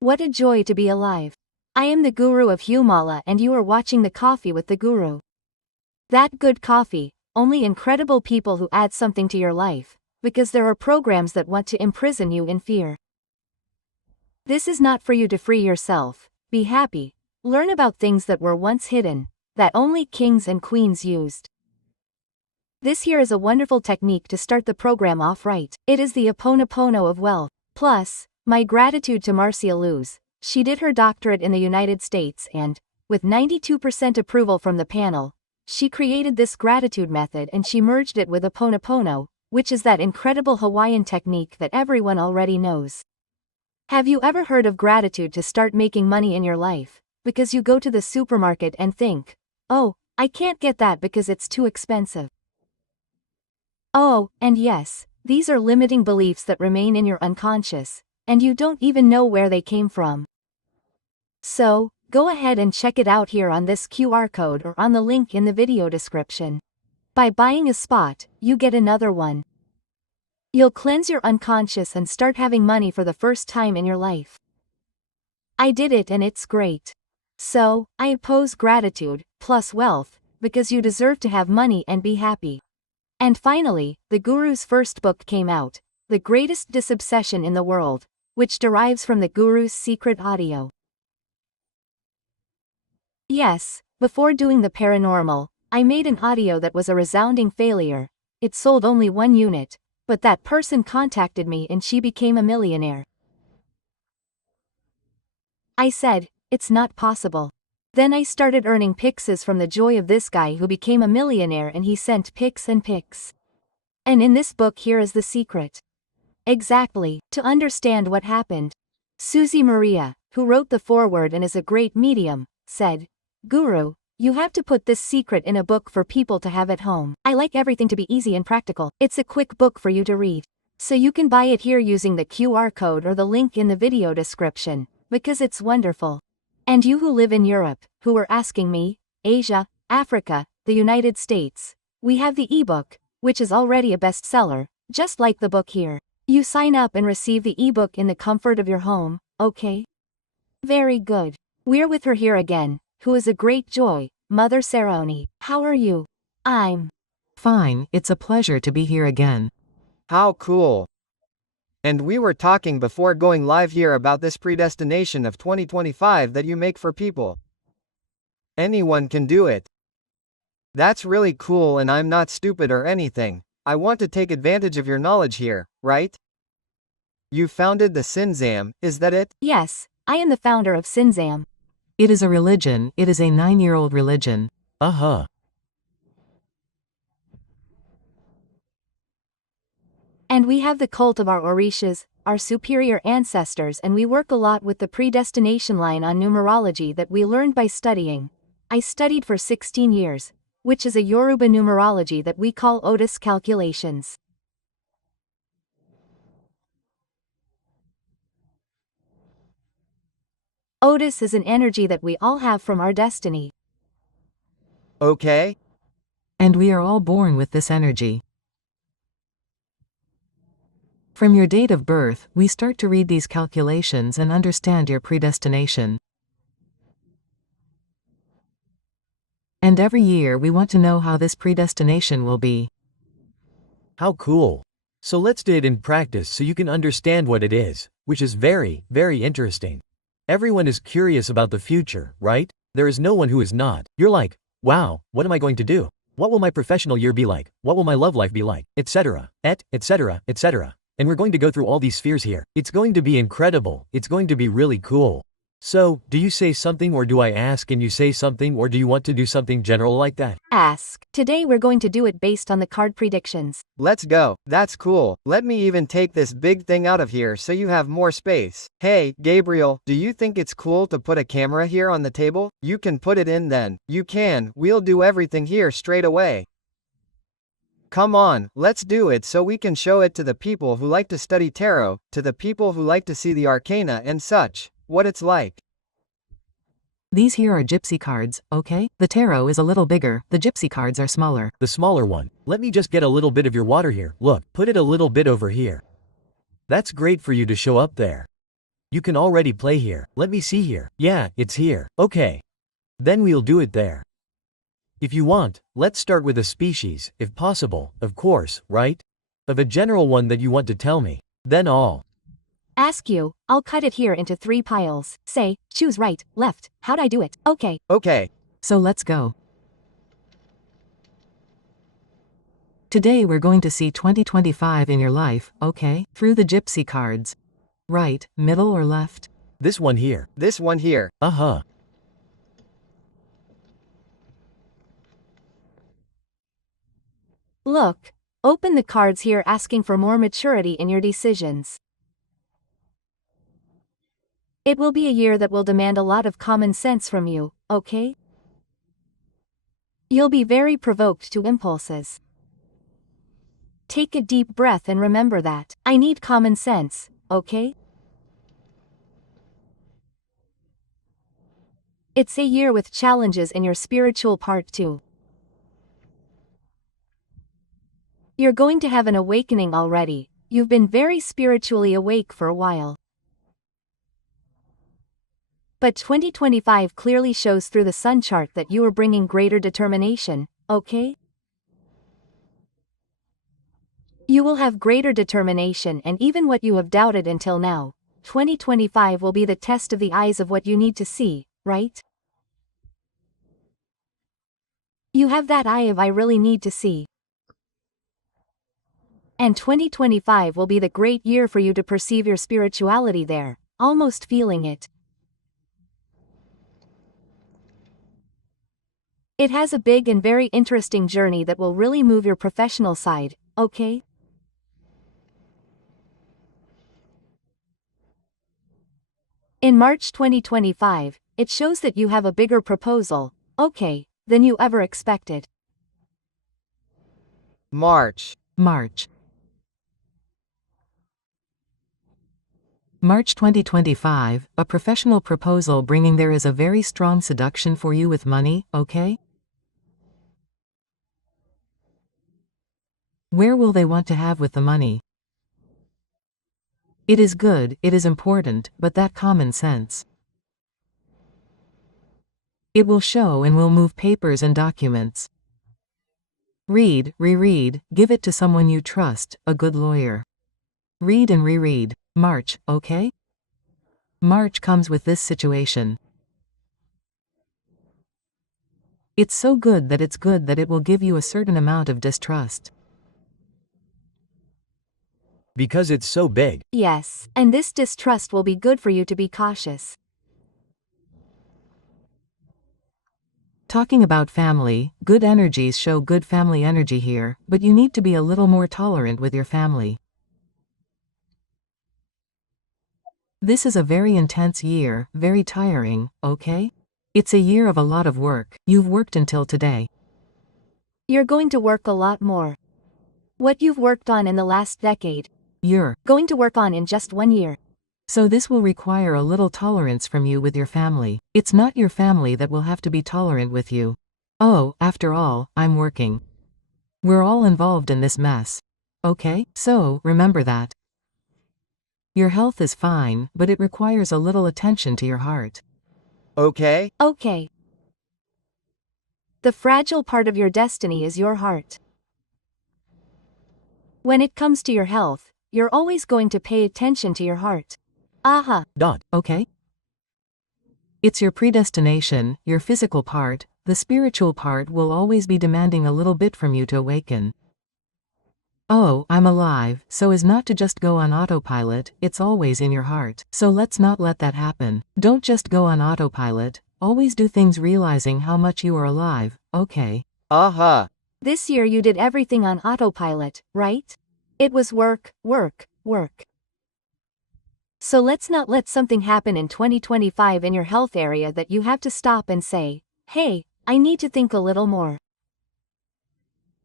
What a joy to be alive. I am the guru of Humala and you are watching the Coffee with the Guru. That good coffee, only incredible people who add something to your life, because there are programs that want to imprison you in fear. This is not for you to free yourself, be happy, learn about things that were once hidden, that only kings and queens used. This here is a wonderful technique to start the program off right. It is the Ho'oponopono of wealth. Plus, my gratitude to Marcia Luz. She did her doctorate in the United States and, with 92% approval from the panel, she created this gratitude method and she merged it with Ho'oponopono, which is that incredible Hawaiian technique that everyone already knows. Have you ever heard of gratitude to start making money in your life? Because you go to the supermarket and think, oh, I can't get that because it's too expensive. Oh, and yes, these are limiting beliefs that remain in your unconscious, and you don't even know where they came from. So, go ahead and check it out here on this QR code or on the link in the video description. By buying a spot, you get another one. You'll cleanse your unconscious and start having money for the first time in your life. I did it and it's great. So, I oppose gratitude, plus wealth, because you deserve to have money and be happy. And finally, the Guru's first book came out, The Greatest Disobsession in the World, which derives from the Guru's secret audio. Yes, before doing the paranormal, I made an audio that was a resounding failure. It sold only 1 unit, but that person contacted me and she became a millionaire. I said, it's not possible. Then I started earning pics from the joy of this guy who became a millionaire and he sent pics and pics. And in this book here is the secret. Exactly, to understand what happened. Susie Maria, who wrote the foreword and is a great medium, said, Guru, you have to put this secret in a book for people to have at home. I like everything to be easy and practical. It's a quick book for you to read. So you can buy it here using the QR code or the link in the video description, because it's wonderful. And you who live in Europe, who were asking me, Asia, Africa, the United States, we have the ebook, which is already a bestseller, just like the book here. You sign up and receive the ebook in the comfort of your home, okay? Very good. We're with her here again, who is a great joy, Mother Saroni. How are you? I'm fine, it's a pleasure to be here again. How cool. And we were talking before going live here about this predestination of 2025 that you make for people. Anyone can do it. That's really cool and I'm not stupid or anything. I want to take advantage of your knowledge here, right? You founded the Sinzam, is that it? Yes, I am the founder of Sinzam. It is a religion, it is a 9-year-old religion. Uh-huh. And we have the cult of our Orishas, our superior ancestors, and we work a lot with the predestination line on numerology that we learned by studying. I studied for 16 years, which is a Yoruba numerology that we call Otis calculations. Otis is an energy that we all have from our destiny. Okay. And we are all born with this energy. From your date of birth, we start to read these calculations and understand your predestination. And every year we want to know how this predestination will be. How cool. So let's do it in practice so you can understand what it is, which is very, very interesting. Everyone is curious about the future, right? There is no one who is not. You're like, wow, what am I going to do? What will my professional year be like? What will my love life be like? Etc. Etc. Etc. And we're going to go through all these spheres here. It's going to be incredible. It's going to be really cool. So, do you say something or do I ask and you say something or do you want to do something general like that? Ask. Today we're going to do it based on the card predictions. Let's go. That's cool. Let me even take this big thing out of here so you have more space. Hey, Gabriel, do you think it's cool to put a camera here on the table? You can put it in then. You can. We'll do everything here straight away. Come on, let's do it so we can show it to the people who like to study tarot, to the people who like to see the arcana and such, what it's like. These here are gypsy cards, okay? The tarot is a little bigger, the gypsy cards are smaller. The smaller one. Let me just get a little bit of your water here. Look, put it a little bit over here. That's great for you to show up there. You can already play here. Let me see here. Yeah, it's here. Okay. Then we'll do it there. If you want, let's start with a species, if possible, of course, right? Of a general one that you want to tell me. Then I'll Ask you, I'll cut it here into 3 piles. Say, choose right, left. How'd I do it? Okay. Okay. So let's go. Today we're going to see 2025 in your life, okay? Through the gypsy cards. Right, middle or left? This one here. This one here. Uh-huh. Look, open the cards here asking for more maturity in your decisions. It will be a year that will demand a lot of common sense from you, okay? You'll be very provoked to impulses. Take a deep breath and remember that. I need common sense, okay? It's a year with challenges in your spiritual part too. You're going to have an awakening already. You've been very spiritually awake for a while. But 2025 clearly shows through the sun chart that you are bringing greater determination, okay? You will have greater determination, and even what you have doubted until now, 2025 will be the test of the eyes of what you need to see, right? You have that eye of I really need to see. And 2025 will be the great year for you to perceive your spirituality there, almost feeling it. It has a big and very interesting journey that will really move your professional side, okay? In March 2025, it shows that you have a bigger proposal, okay, than you ever expected. March. March 2025, a professional proposal bringing there is a very strong seduction for you with money, okay? Where will they want to have with the money? It is good, it is important, but that common sense. It will show and will move papers and documents. Read, reread, give it to someone you trust, a good lawyer. Read and reread. March, okay? March comes with this situation. It's so good that it will give you a certain amount of distrust. Because it's so big. Yes, and this distrust will be good for you to be cautious. Talking about family, good energies show good family energy here, but you need to be a little more tolerant with your family. This is a very intense year, very tiring, okay? It's a year of a lot of work. You've worked until today. You're going to work a lot more. What you've worked on in the last decade, You're going to work on in just 1 year. So this will require a little tolerance from you with your family. It's not your family that will have to be tolerant with you. Oh, after all, I'm working. We're all involved in this mess. Okay? So, remember that. Your health is fine, but it requires a little attention to your heart. Okay? Okay. The fragile part of your destiny is your heart. When it comes to your health, you're always going to pay attention to your heart. Aha. Okay? It's your predestination, your physical part, the spiritual part will always be demanding a little bit from you to awaken. Oh, I'm alive, so as not to just go on autopilot, it's always in your heart. So let's not let that happen. Don't just go on autopilot, always do things realizing how much you are alive, okay? Uh-huh. This year you did everything on autopilot, right? It was work, work, work. So let's not let something happen in 2025 in your health area that you have to stop and say, hey, I need to think a little more.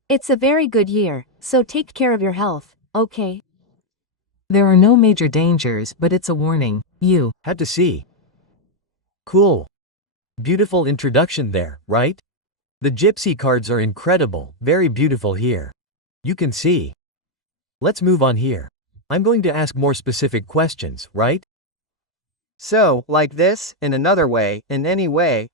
It's a very good year, so take care of your health, okay? There are no major dangers, but it's a warning. You Had to see. Cool. Beautiful introduction there, right? The gypsy cards are incredible, very beautiful here. You can see. Let's move on here. I'm going to ask more specific questions, right? So, like this, in another way, in any way,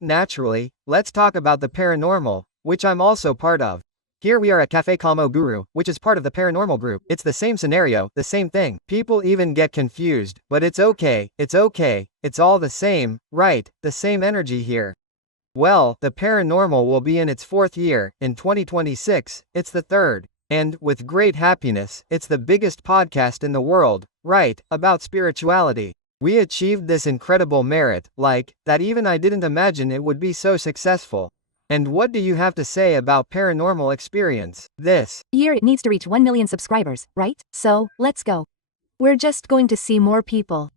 naturally, let's talk about the paranormal, which I'm also part of. Here we are at Cafe Calmo Guru, which is part of the paranormal group. It's the same scenario, the same thing. People even get confused, but it's okay, it's all the same, right? The same energy here. Well, the paranormal will be in its 4th year, in 2026, it's the 3rd. And, with great happiness, it's the biggest podcast in the world, right, about spirituality. We achieved this incredible merit, that even I didn't imagine it would be so successful. And what do you have to say about paranormal experience? This year it needs to reach 1 million subscribers, right? So, let's go. We're just going to see more people.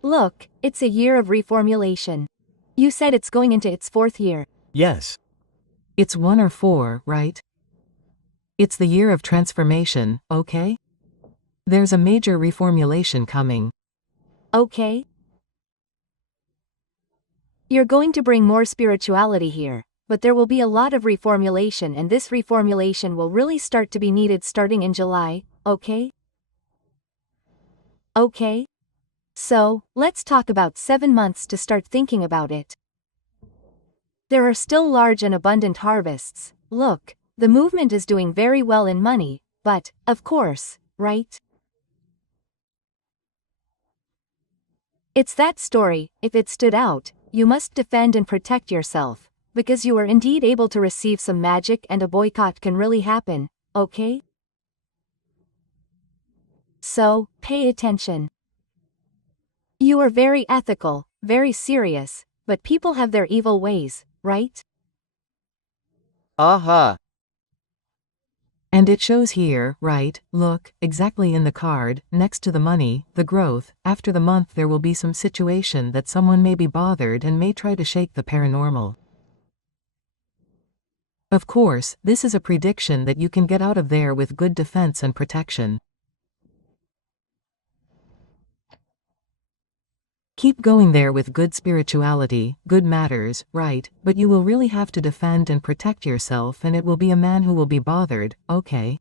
Look, it's a year of reformulation. You said it's going into its 4th year. Yes. It's 1 or 4, right? It's the year of transformation, okay? There's a major reformulation coming. Okay. You're going to bring more spirituality here, but there will be a lot of reformulation, and this reformulation will really start to be needed starting in July, okay? Okay. So, let's talk about 7 months to start thinking about it. There are still large and abundant harvests. Look, the movement is doing very well in money, but, of course, right? It's that story, if it stood out, you must defend and protect yourself, because you are indeed able to receive some magic and a boycott can really happen, okay? So, pay attention. You are very ethical, very serious, but people have their evil ways, right? And it shows here, right? Look, exactly in the card, next to the money, the growth. After the month there will be some situation that someone may be bothered and may try to shake the paranormal. Of course, this is a prediction that you can get out of there with good defense and protection. Keep going there with good spirituality, good matters, right, but you will really have to defend and protect yourself, and it will be a man who will be bothered, okay?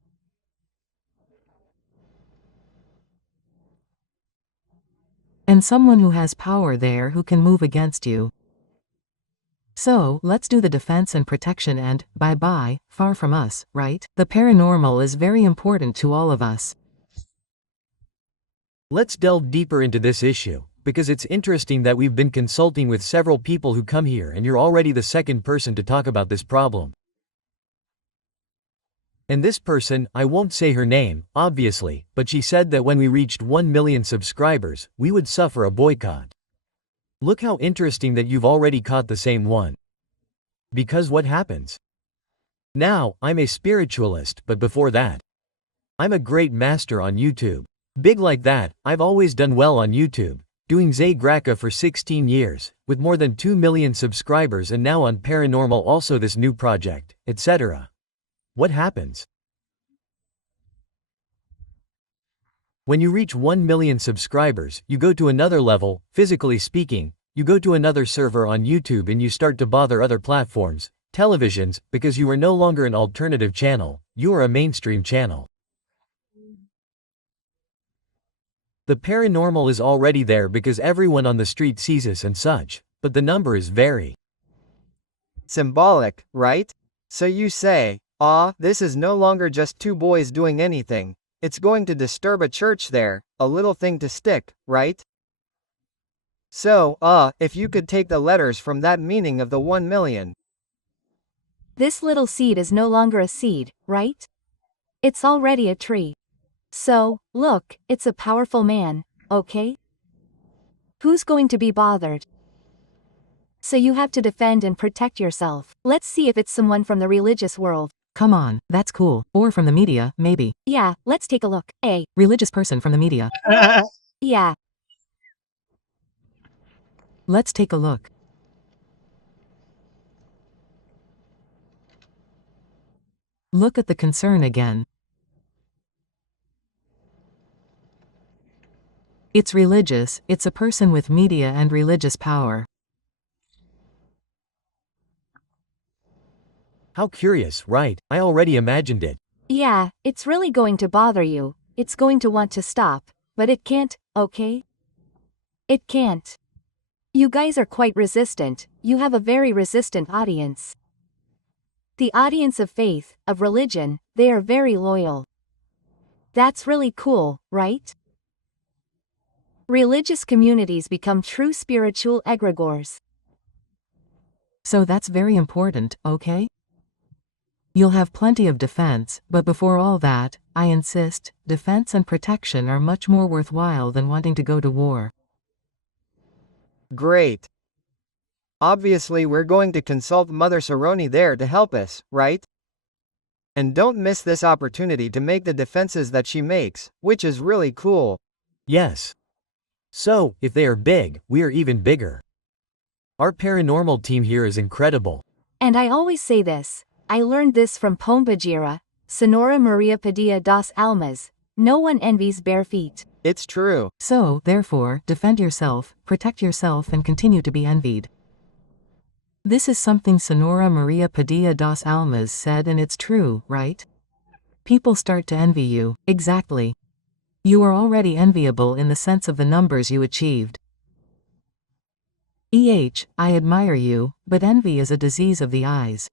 And someone who has power there who can move against you. So, let's do the defense and protection and, bye-bye, far from us, right? The paranormal is very important to all of us. Let's delve deeper into this issue, because it's interesting that we've been consulting with several people who come here and you're already the second person to talk about this problem. And this person, I won't say her name, obviously, but she said that when we reached 1 million subscribers, we would suffer a boycott. Look how interesting that you've already caught the same one. Because what happens? Now, I'm a spiritualist, but before that, I'm a great master on YouTube. Big like that, I've always done well on YouTube. Doing Graka for 16 years, with more than 2 million subscribers, and now on Paranormal also this new project, etc. What happens? When you reach 1 million subscribers, you go to another level, physically speaking, you go to another server on YouTube and you start to bother other platforms, televisions, because you are no longer an alternative channel, you are a mainstream channel. The paranormal is already there because everyone on the street sees us and such, but the number is very symbolic, right? So you say, this is no longer just 2 boys doing anything. It's going to disturb a church there, a little thing to stick, right? So, if you could take the letters from that meaning of the 1 million. This little seed is no longer a seed, right? It's already a tree. So, look, it's a powerful man, okay? Who's going to be bothered? So you have to defend and protect yourself. Let's see if it's someone from the religious world. Come on, that's cool. Or from the media, maybe. Yeah, let's take a look. A religious person from the media. Yeah. Let's take a look. Look at the concern again. It's religious, it's a person with media and religious power. How curious, right? I already imagined it. Yeah, it's really going to bother you. It's going to want to stop, but it can't, okay? It can't. You guys are quite resistant, you have a very resistant audience. The audience of faith, of religion, they are very loyal. That's really cool, right? Religious communities become true spiritual egregores. So that's very important, okay? You'll have plenty of defense, but before all that, I insist, defense and protection are much more worthwhile than wanting to go to war. Great. Obviously we're going to consult Mother Saroni there to help us, right? And don't miss this opportunity to make the defenses that she makes, which is really cool. Yes. So, if they are big, we are even bigger. Our paranormal team here is incredible. And I always say this, I learned this from Pombagira, Sonora Maria Padilla das Almas, no one envies bare feet. It's true. So, therefore, defend yourself, protect yourself and continue to be envied. This is something Sonora Maria Padilla das Almas said and it's true, right? People start to envy you, exactly. You are already enviable in the sense of the numbers you achieved. I admire you, but envy is a disease of the eyes.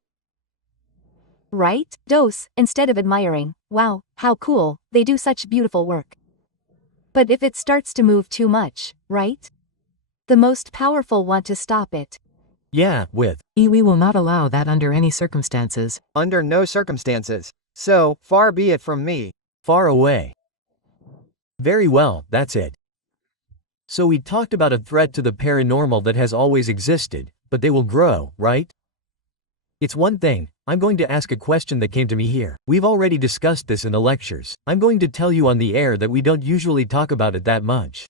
Right? Dose, instead of admiring, wow, how cool, they do such beautiful work. But if it starts to move too much, right? The most powerful want to stop it. Yeah, We will not allow that under any circumstances. Under no circumstances. So, far be it from me. far away. Very well, that's it. So we talked about a threat to the paranormal that has always existed, but they will grow, right? It's one thing. I'm going to ask a question that came to me here. We've already discussed this in the lectures. I'm going to tell you on the air that we don't usually talk about it that much.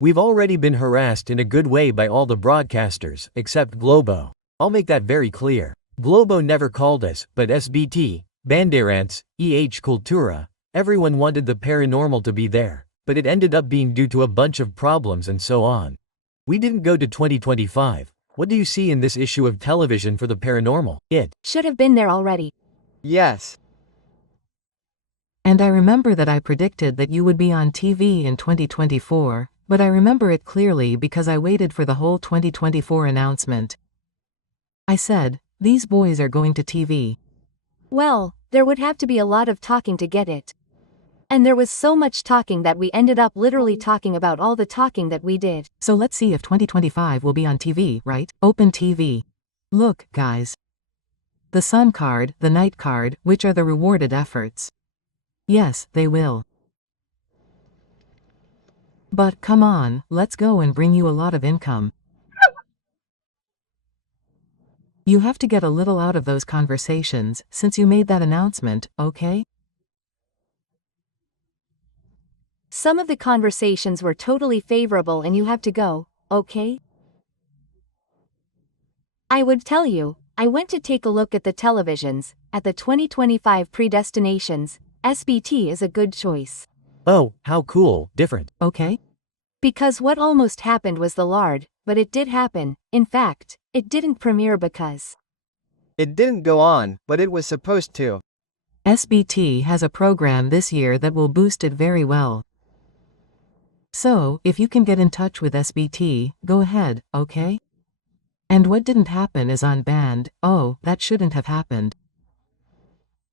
We've already been harassed in a good way by all the broadcasters, except Globo. I'll make that very clear. Globo never called us, but SBT, Bandeirantes, Cultura, everyone wanted the paranormal to be there, but it ended up being due to a bunch of problems and so on. We didn't go to 2025. What do you see in this issue of television for the paranormal? It should have been there already. Yes. And I remember that I predicted that you would be on TV in 2024, but I remember it clearly because I waited for the whole 2024 announcement. I said, these boys are going to TV. Well, there would have to be a lot of talking to get it. And there was so much talking that we ended up literally talking about all the talking that we did. So let's see if 2025 will be on TV, right? Open TV. Look, guys. The sun card, the night card, which are the rewarded efforts. Yes, they will. But come on, let's go and bring you a lot of income. You have to get a little out of those conversations, since you made that announcement, okay? Some of the conversations were totally favorable and you have to go, okay? I would tell you, I went to take a look at the televisions, at the 2025 predestinations, SBT is a good choice. Oh, how cool, different. Okay? Because what almost happened was the lard, but it did happen. In fact, it didn't premiere because it didn't go on, but it was supposed to. SBT has a program this year that will boost it very well. So, if you can get in touch with SBT, go ahead, okay? And what didn't happen is on band. Oh, that shouldn't have happened.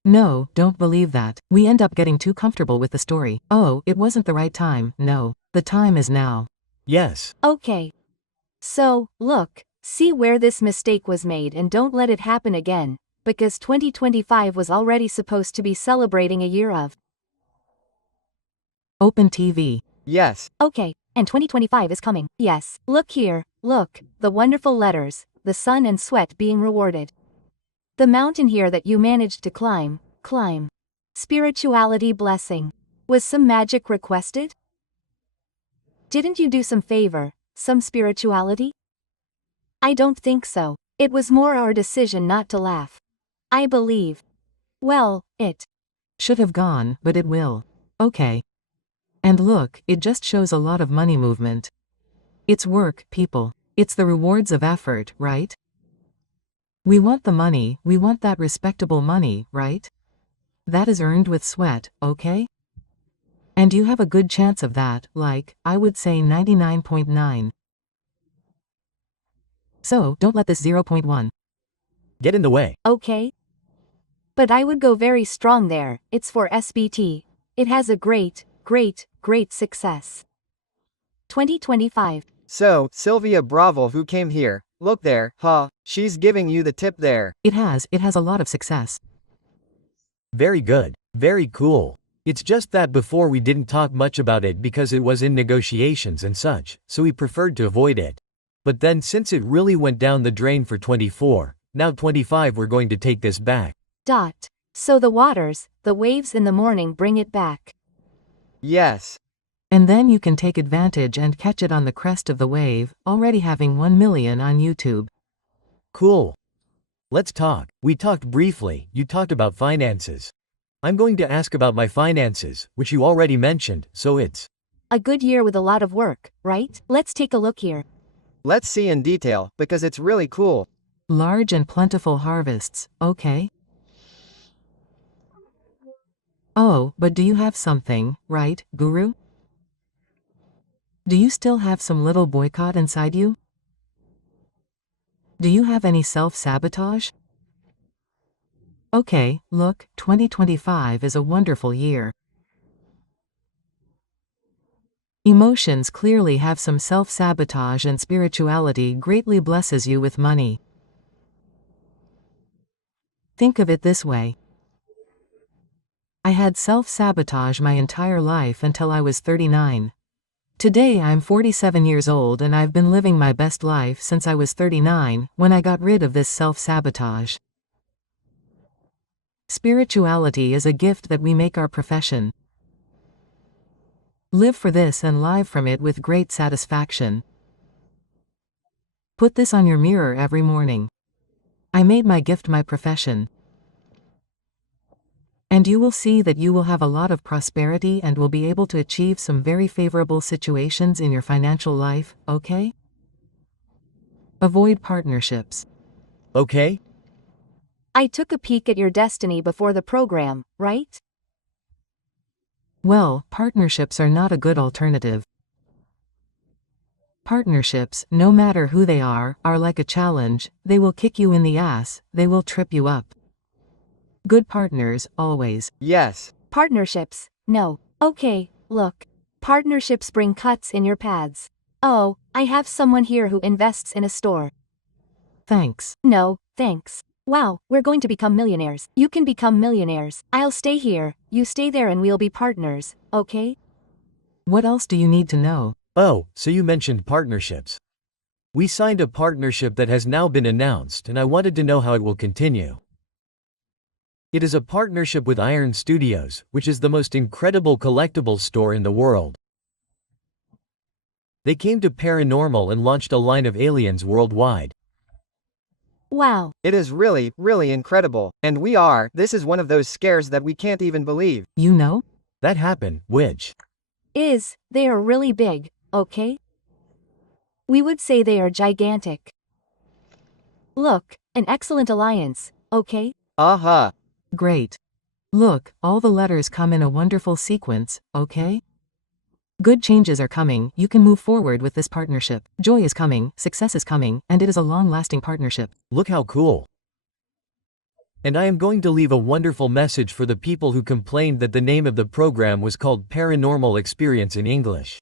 No, don't believe that. We end up getting too comfortable with the story. Oh, it wasn't the right time. No, the time is now. Yes. Okay. So, look, see where this mistake was made and don't let it happen again, because 2025 was already supposed to be celebrating a year of Open TV. Yes. Okay, and 2025 is coming. Yes, look here, look, the wonderful letters, the sun and sweat being rewarded. The mountain here that you managed to climb. Spirituality blessing. Was some magic requested? Didn't you do some favor, some spirituality? I don't think so. It was more our decision not to laugh. I believe. Well, it should have gone, but it will. Okay. And look, it just shows a lot of money movement. It's work, people. It's the rewards of effort, right? We want the money, we want that respectable money, right? That is earned with sweat, okay? And you have a good chance of that, like, I would say 99.9. So, don't let this 0.1 get in the way. Okay? But I would go very strong there, it's for SBT. It has a great, great, great success. 2025. So, Sylvia Bravo who came here, look there, huh, she's giving you the tip there. It has a lot of success. Very good. Very cool. It's just that before we didn't talk much about it because it was in negotiations and such, so we preferred to avoid it. But then since it really went down the drain for 24, now 25 we're going to take this back. So the waters, the waves in the morning bring it back. Yes. And then you can take advantage and catch it on the crest of the wave, already having 1 million on YouTube. Cool. Let's talk. We talked briefly, you talked about finances. I'm going to ask about my finances, which you already mentioned, so it's a good year with a lot of work, right? Let's take a look here. Let's see in detail, because it's really cool. Large and plentiful harvests, okay? Oh, but do you have something, right, Guru? Do you still have some little boycott inside you? Do you have any self-sabotage? Okay, look, 2025 is a wonderful year. Emotions clearly have some self-sabotage and spirituality greatly blesses you with money. Think of it this way. I had self-sabotage my entire life until I was 39. Today I'm 47 years old and I've been living my best life since I was 39, when I got rid of this self-sabotage. Spirituality is a gift that we make our profession. Live for this and live from it with great satisfaction. Put this on your mirror every morning. I made my gift my profession. And you will see that you will have a lot of prosperity and will be able to achieve some very favorable situations in your financial life, okay? Avoid partnerships. okay? I took a peek at your destiny before the program, right? Well, partnerships are not a good alternative. Partnerships, no matter who they are like a challenge. They will kick you in the ass, they will trip you up. Good partners, always. Yes. Partnerships, no. Okay, look. Partnerships bring cuts in your pads. Oh, I have someone here who invests in a store. Thanks. No, thanks. Wow, we're going to become millionaires. You can become millionaires. I'll stay here, you stay there and we'll be partners, okay? What else do you need to know? Oh, so you mentioned partnerships. We signed a partnership that has now been announced and I wanted to know how it will continue. It is a partnership with Iron Studios, which is the most incredible collectible store in the world. They came to Paranormal and launched a line of aliens worldwide. Wow. It is really, really incredible. And this is one of those scares that we can't even believe. You know? That happened, which They are really big, okay? We would say they are gigantic. Look, an excellent alliance, okay? Uh-huh. Great. Look, all the letters come in a wonderful sequence, okay? Good changes are coming, you can move forward with this partnership. Joy is coming, success is coming, and it is a long-lasting partnership. look how cool. And I am going to leave a wonderful message for the people who complained that the name of the program was called Paranormal Experience in English.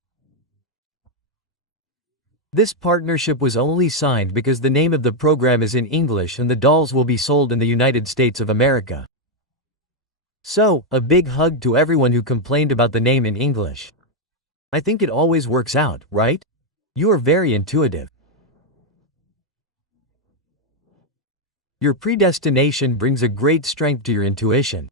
This partnership was only signed because the name of the program is in English and the dolls will be sold in the United States of America. So, a big hug to everyone who complained about the name in English. I think it always works out, right? You are very intuitive. Your predestination brings a great strength to your intuition.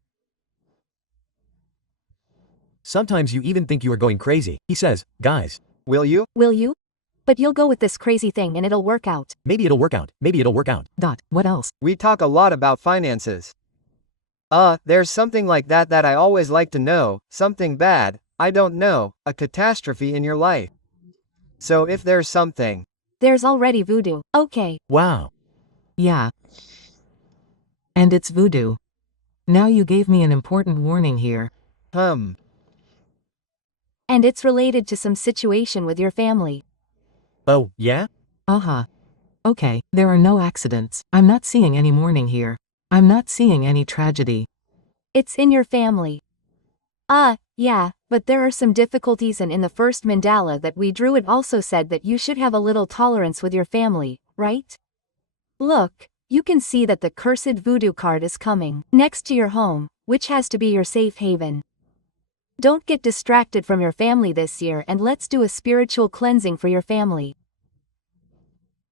Sometimes you even think you are going crazy. He says, guys, Will you? Will you? But you'll go with this crazy thing and it'll work out. maybe it'll work out, maybe it'll work out. What else? We talk a lot about finances. There's something like that I always like to know, something bad, I don't know, a catastrophe in your life. So if there's something. There's already voodoo, okay. Wow. Yeah. And it's voodoo. Now you gave me an important warning here. And it's related to some situation with your family. Oh, yeah? Okay, there are no accidents. I'm not seeing any mourning here. I'm not seeing any tragedy. It's in your family. Yeah, but there are some difficulties, and in the first mandala that we drew it also said that you should have a little tolerance with your family, right? Look, you can see that the cursed voodoo card is coming next to your home, which has to be your safe haven. Don't get distracted from your family this year, and let's do a spiritual cleansing for your family.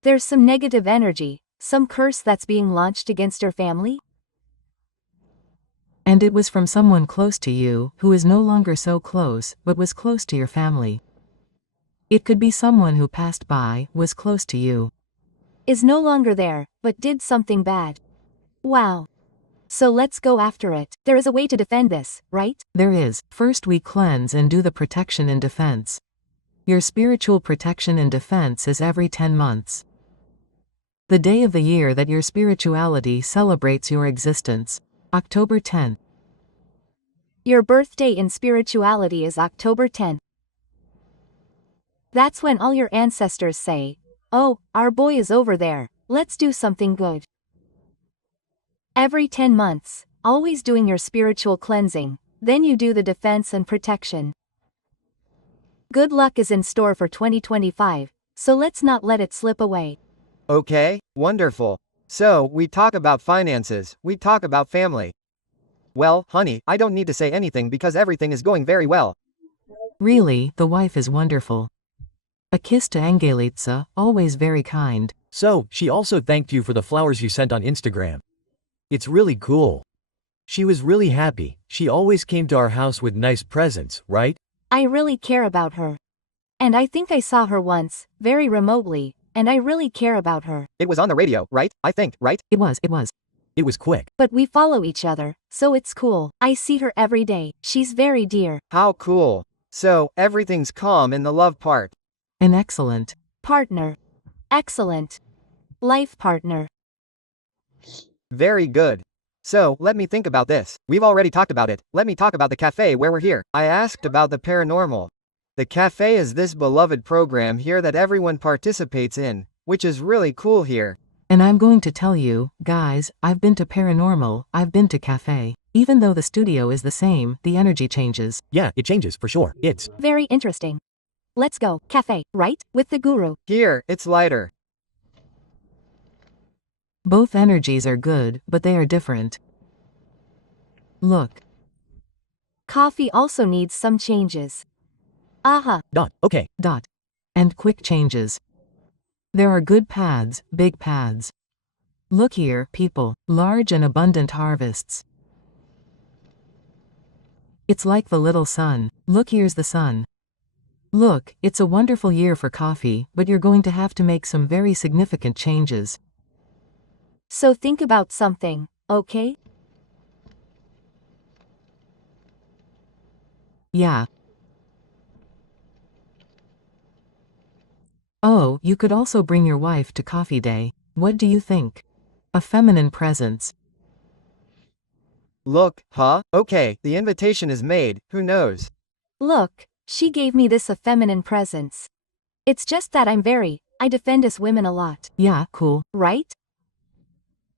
There's some negative energy, some curse that's being launched against your family. And it was from someone close to you, who is no longer so close, but was close to your family. It could be someone who passed by, was close to you. Is no longer there, but did something bad. Wow. So let's go after it. There is a way to defend this, right? There is. First we cleanse and do the protection and defense. Your spiritual protection and defense is every 10 months. The day of the year that your spirituality celebrates your existence. October 10th. Your birthday in spirituality is October 10th. That's when all your ancestors say, "Oh, our boy is over there, let's do something good." Every 10 months, always doing your spiritual cleansing, then you do the defense and protection. Good luck is in store for 2025, so let's not let it slip away. Okay, wonderful. So, we talk about finances, we talk about family. Well, honey, I don't need to say anything because everything is going very well. Really, the wife is wonderful. A kiss to Angelitsa, always very kind. So, she also thanked you for the flowers you sent on Instagram. It's really cool. She was really happy. She always came to our house with nice presents, right? I really care about her. And I think I saw her once, very remotely, and I really care about her. It was on the radio, right? I think, right? It was. It was quick. But we follow each other, so it's cool. I see her every day. She's very dear. How cool. So, everything's calm in the love part. An excellent Partner. Excellent. Life partner. Very good. So, let me think about this. We've already talked about it. Let me talk about the cafe where we're here. I asked about the paranormal. The cafe is this beloved program here that everyone participates in, which is really cool here. And I'm going to tell you, guys, I've been to paranormal, I've been to cafe. Even though the studio is the same, the energy changes. Yeah, it changes for sure. It's Very interesting. Let's go, cafe, right? With the guru. Here, it's lighter. Both energies are good, but they are different. Look. Coffee also needs some changes. okay. And quick changes. There are good paths, big paths. Look here, people, large and abundant harvests. It's like the little sun. Look, here's the sun. Look, it's a wonderful year for coffee, but you're going to have to make some very significant changes. So think about something, okay? Yeah. Oh, you could also bring your wife to coffee day. What do you think? A feminine presence. Look, huh? Okay, the invitation is made, who knows? Look, she gave me this a feminine presence. It's just that I defend us women a lot. Yeah, cool. Right?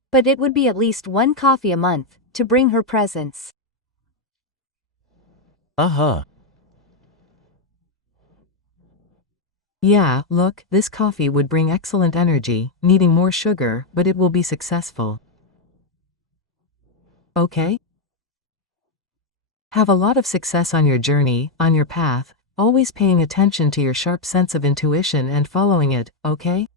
But it would be at least one coffee a month, to bring her presence. Yeah, look, this coffee would bring excellent energy, needing more sugar, but it will be successful. Okay? Have a lot of success on your journey, on your path, always paying attention to your sharp sense of intuition and following it, okay?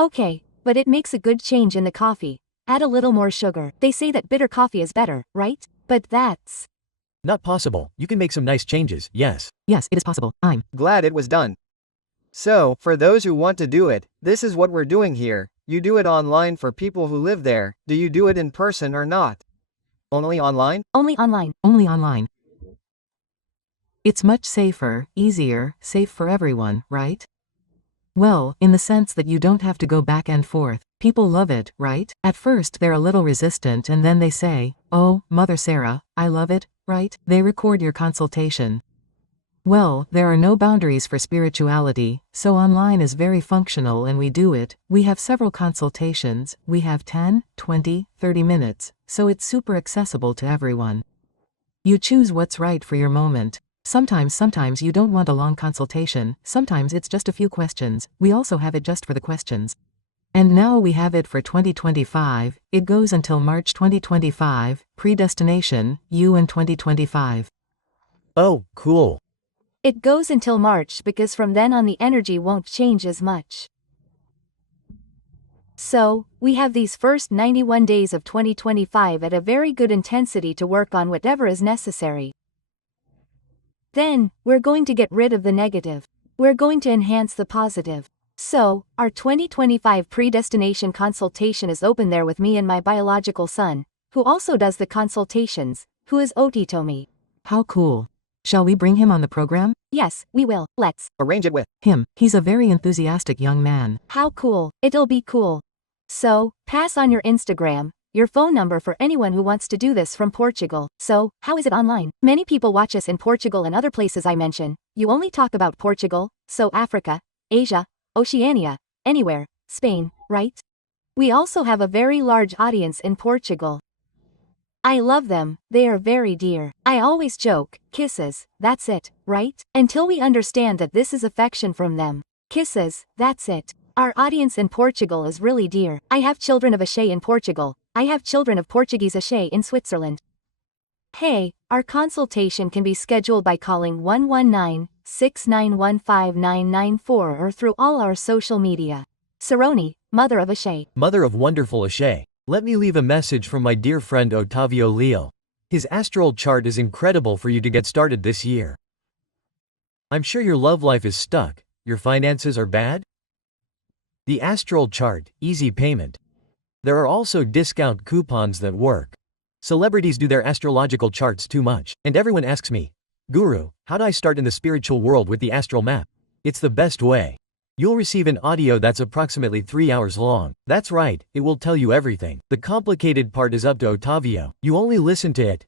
Okay, but it makes a good change in the coffee. Add a little more sugar. They say that bitter coffee is better, right? But that's Not possible. You can make some nice changes, yes. Yes, it is possible. I'm Glad it was done. So, for those who want to do it, this is what we're doing here. You do it online for people who live there. Do you do it in person or not? Only online? only online. only online. It's much safer, easier, safe for everyone, right? Well, in the sense that you don't have to go back and forth. People love it, right? At first they're a little resistant and then they say, "Oh, Mother Sarah, I love it," right? They record your consultation. Well, there are no boundaries for spirituality, so online is very functional and we do it. We have several consultations, we have 10, 20, 30 minutes, so it's super accessible to everyone. You choose what's right for your moment. Sometimes you don't want a long consultation, sometimes it's just a few questions, we also have it just for the questions. And now we have it for 2025, it goes until March 2025, predestination, you in 2025. Oh, cool. It goes until March because from then on the energy won't change as much. So, we have these first 91 days of 2025 at a very good intensity to work on whatever is necessary. Then, we're going to get rid of the negative. We're going to enhance the positive. So, our 2025 predestination consultation is open there with me and my biological son, who also does the consultations, who is Otitomi. How cool. Shall we bring him on the program? Yes, we will. Let's Arrange it with Him, he's a very enthusiastic young man. How cool. It'll be cool. So, pass on your Instagram, your phone number for anyone who wants to do this from Portugal. So, how is it online? Many people watch us in Portugal and other places I mention. You only talk about Portugal, so Africa, Asia, Oceania, anywhere, Spain, right? We also have a very large audience in Portugal. I love them, they are very dear. I always joke, kisses, that's it, right? Until we understand that this is affection from them. Kisses, that's it. Our audience in Portugal is really dear. I have children of Ashe in Portugal. I have children of Portuguese Ashe in Switzerland. Hey, our consultation can be scheduled by calling 119-691-5994 or through all our social media. Saroni, mother of Ashe. Mother of wonderful Ashe. Let me leave a message from my dear friend Otavio Leo. His astral chart is incredible for you to get started this year. I'm sure your love life is stuck, your finances are bad? The astral chart, easy payment. There are also discount coupons that work. Celebrities do their astrological charts too much, and everyone asks me, Guru, how do I start in the spiritual world with the astral map? It's the best way. You'll receive an audio that's approximately 3 hours long. That's right, it will tell you everything. The complicated part is up to Otavio. You only listen to it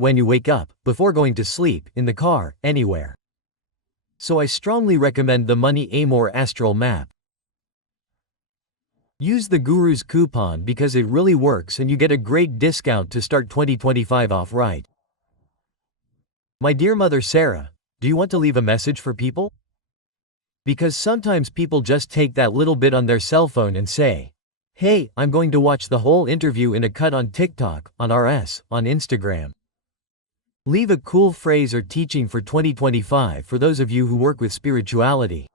when you wake up, before going to sleep, in the car, anywhere. So I strongly recommend the Money Amor Astral Map. Use the Guru's coupon because it really works and you get a great discount to start 2025 off right. My dear mother Sara, do you want to leave a message for people? Because sometimes people just take that little bit on their cell phone and say, hey, I'm going to watch the whole interview in a cut on TikTok, on RS, on Instagram. Leave a cool phrase or teaching for 2025 for those of you who work with spirituality.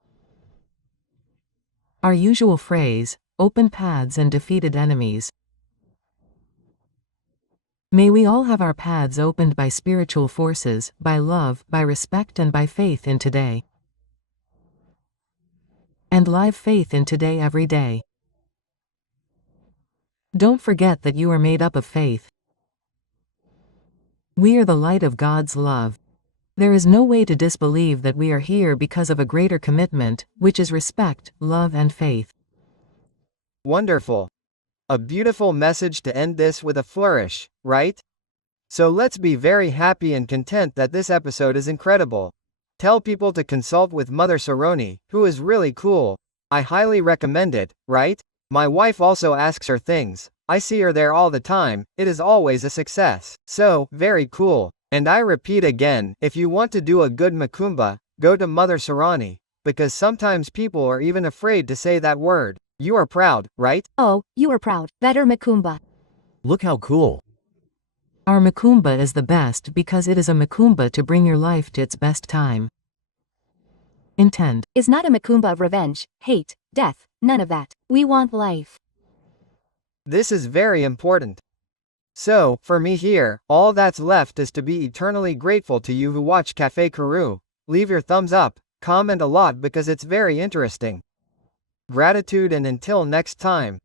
Our usual phrase, open paths and defeated enemies. May we all have our paths opened by spiritual forces, by love, by respect and by faith in today. And live faith in today every day. Don't forget that you are made up of faith. We are the light of God's love. There is no way to disbelieve that we are here because of a greater commitment, which is respect, love and faith. Wonderful. A beautiful message to end this with a flourish, right? So let's be very happy and content that this episode is incredible. Tell people to consult with Mother Saroni, who is really cool. I highly recommend it, right? My wife also asks her things. I see her there all the time, it is always a success. So, very cool. And I repeat again, if you want to do a good macumba, go to Mother Saroni, because sometimes people are even afraid to say that word. You are proud, right? Oh, you are proud. Better Macumba. Look how cool. Our macumba is the best because it is a macumba to bring your life to its best time. Intend Is not a Macumba of revenge, hate, death, none of that. We want life. This is very important. So, for me here, all that's left is to be eternally grateful to you who watch Cafe Kuru. Leave your thumbs up, comment a lot because it's very interesting. Gratitude and until next time.